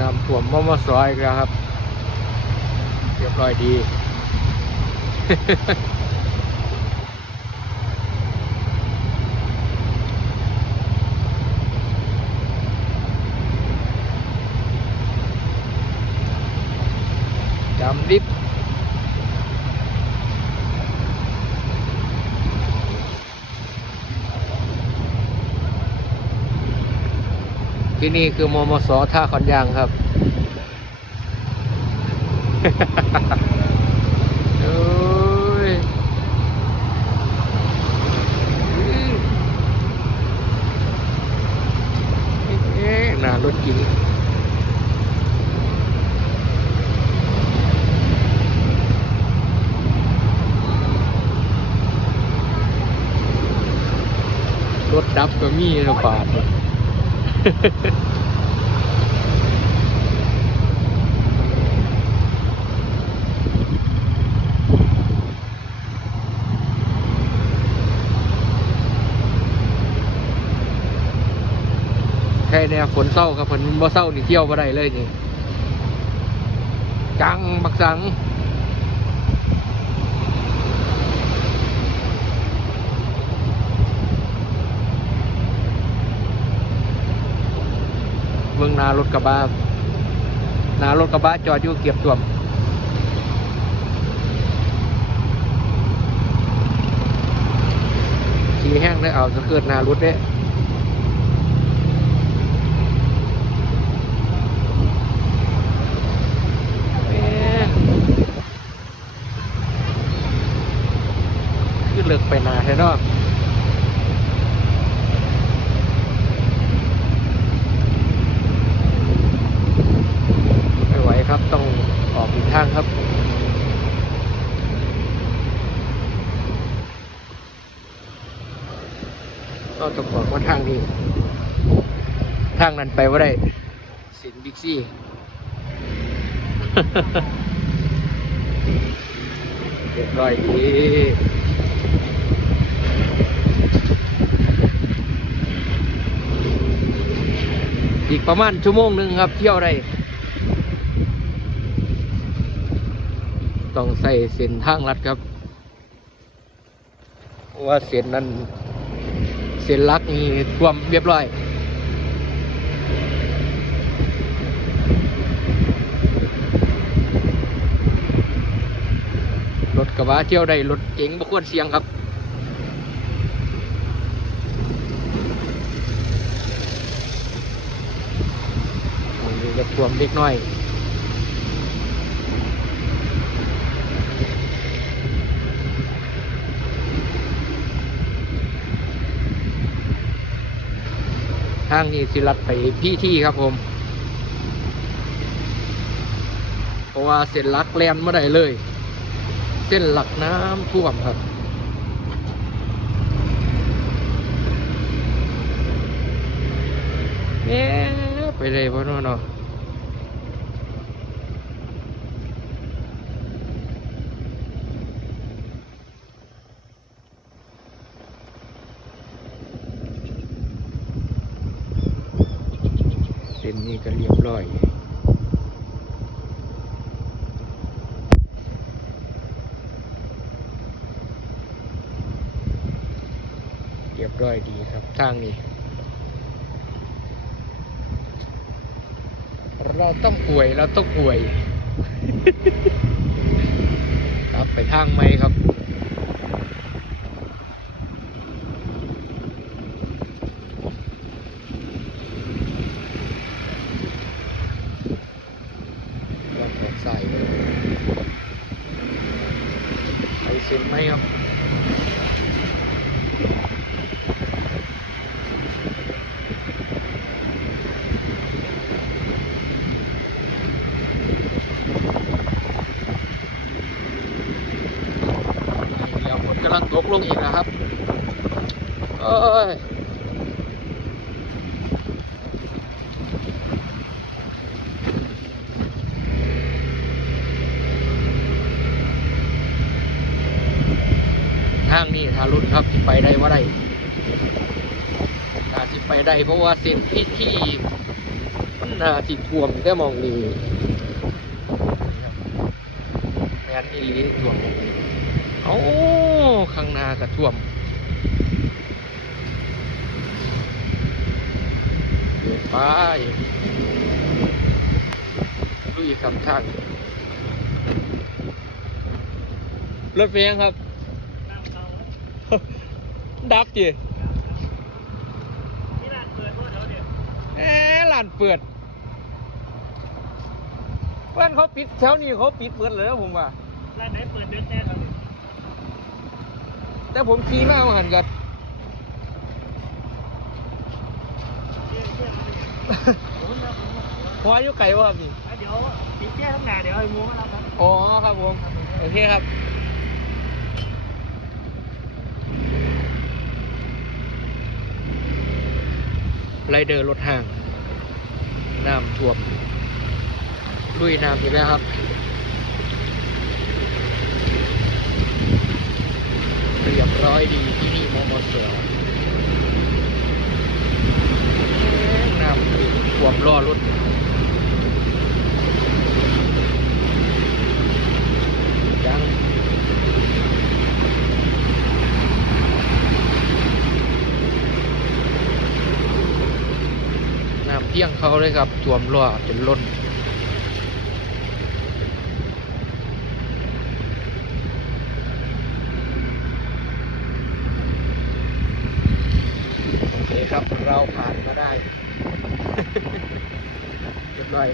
น้ำท่วมมอมสอยอีกแล้วครับ เรียบร้อยดี ที่นี่คือมมสท่าขอนยางครับ โอ้ยเอ๊ะน้ารถกินรถดับก็มีระบาด แค่เนี่ยฝนเศร้าครับฝนบ่เศร้านี่เที่ยวบ่ได้เลยนี่จังบักสัง เมืองนารถกระบะนารถกระบะจอดอยู่เก็บตัวมขี่แห้งได้เอาสะเกิดหนารถเด้แหม่ขึ้นเลิกไปนาแท้เนาะไม่ไหวครับต้องออกอีกทางครับ ก็ต้องบอกว่าทางนี้ ทางนั้นไปว่าได้สินบิ๊กซี่ เรียบร้อยดีอีกประมาณชั่วโมงหนึ่งครับ เที่ยวได้ต้องใส่เส้นทางลัดครับเพราะว่าเส้นนั้น เส้นลักนี่ท่วมเรียบร้อยรถกระบะเที่ยวได้รถเก๋งบ่ควรเสียงครับมันจะท่วมเล็กน้อย ทางนี้สิรัดไปพี่ที่ครับผม เพราะว่าเส้นหลักแลนไม่ได้เลย เส้นหลักน้ำท่วมครับเอ๊ไปเลยพ่อเนาะ ส้นนี้ก็เรียบร้อยเรียบร้อยดีครับทางนี้ เราต้องอวยเราต้องอวย ครับไปทางไหมครับ วันออกใส่ ไปเซ็นไหมครับนี่เดี๋ยวกำลังตกลงอีกนะครับ เอ้ยทาง นี้ทารุณครับที่ไปได้ว่าได้ถ้าสิไปได้เพราะว่าเส้นที่ที่นนาสิท่วมแต่มองนี้แมนอีหลีท่วมเอ้ข้างหน้าก็ท่วมเดี๋ยวไปลุยคำทางรถเฟียงครับ ดับจีนี่ร้านเปิดเพราะเดี๋ยวเดี๋ยวเอ๊ะร้านเปิด เพื่อนเขาปิดแถวนี้เขาปิดเปิดเลยนะผมว่าร้านไหนเปิดเดือนแน่ครับแต่ผมขี่มาหันกันเชี่ยเชี่ยผมนะผมนะหัวอยู่ไกลวะครับนี่เดี๋ยวปิดแก้ทั้งหนาเดี๋ยวไอ้หมูมารับครับ อ๋อครับผม โอเคครับ ไรเดอร์รถห่าง น้ำท่วมลุยน้ำอีกแล้วครับ เรียบร้อยดีที่นี่มอมอเสือน้ำท่วมล้อรถยังน้ำเพียงเขาเลยครับท่วมล่อจนล้นโอเคครับเราผ่านมาได้เรียบร้อย